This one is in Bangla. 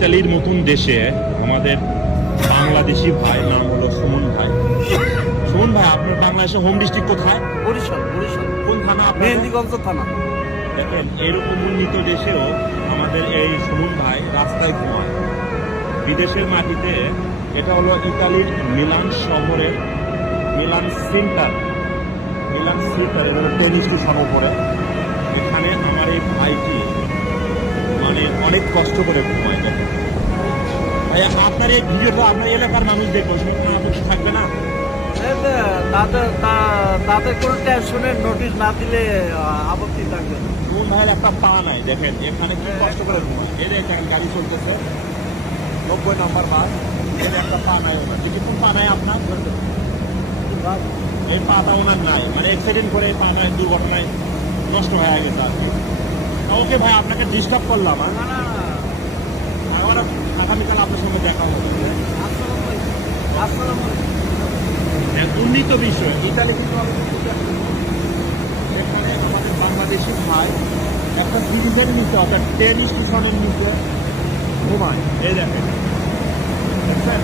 ইতালির মতন দেশে আমাদের বাংলাদেশি ভাই, নাম হলো সুমন ভাই। সুমন ভাই, আপনার বাংলাদেশের হোম ডিস্ট্রিক্ট কোথায়? বরিশাল। বরিশাল কোন থানা আপনার? মেহেন্দিগঞ্জ থানা। দেখেন, এরকম উন্নত দেশেও আমাদের এই সুমন ভাই রাস্তায় ঘুমায়। বিদেশের মাটিতে, এটা হলো ইতালির মিলান শহরের মিলান সেন্টার। এগুলো টেনিস স্টেশন উপরে। এখানে আমার এই ভাইটি মানে অনেক কষ্ট করে ঘুমায়। দেখেন ভাই, আপনার এই ভিডিওটা আপনার এলাকার মানুষ দেখবো, সেটা কোনো আপত্তি থাকবে না? তাদের কোনো টেনশনের নোটিশ না দিলে আপত্তি থাকবে না। সুমন ভাইয়ের একটা পা নাই, দেখেন এখানে কি কষ্ট করে ঘুমায়। এই যে এখানে গাড়ি চলতেছে 90 নম্বর বাস, এর একটা পা নাই ওনার। কোন পা নাই আপনার? এই পাটা ওনার নাই, মানে অ্যাক্সিডেন্ট করে এই পা নাই, দুর্ঘটনায় নষ্ট হয়ে গেছে আর কি। ওকে ভাই, আপনাকে ডিস্টার্ব করলাম। আমার আগামীকাল আপনার সঙ্গে দেখা হবে। উন্নীত বিষয় ইতালি কিন্তু এখানে আমাদের বাংলাদেশি ভাই একটা ব্রিজের নিচে, অর্থাৎ ট্রেন স্টেশনের নিচে ঘুমায়। এই দেখেন, দেখছেন?